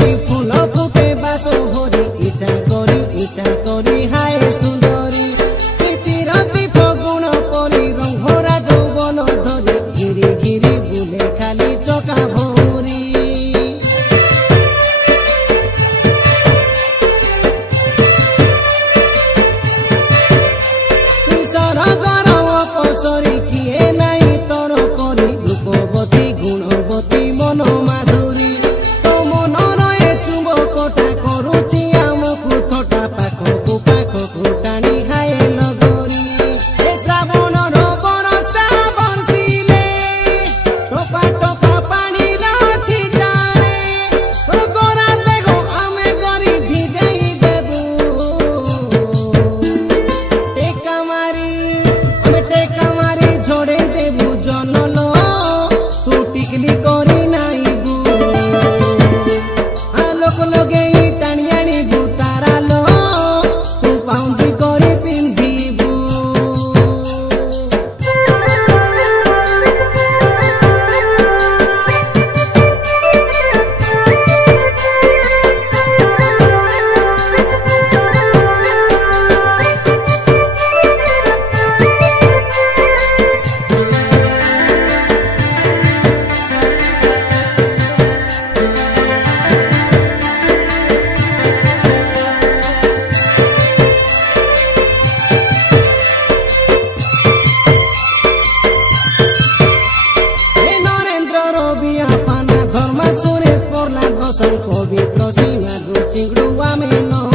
करी फूल फुटे बास भरी इच्छा करी हाय सुंदरी राति फगुण परी रंगरा যৌবন धरी घिरी घिरी बुले खाली चका भौरी सरगरी किए नाई तर करी रूपवती गुणवती मन माधुरी तो मन रहे चुंबकटा करुची आमकु थटा पाखकु टाणी हाय लगरी श्रावण बरसा बरसिले टोपा टोपा पानी छिटारे गोरा देह आमे करी भिजाई देबू टेका मारी झोड़े देबू जनलो तू टिकली करी नाइबू आलोक लगे टाणी आनिबू तारा लो तू पाउंजी करी पिंधिबू पवित्र सीमा चिंगड़ुआ में न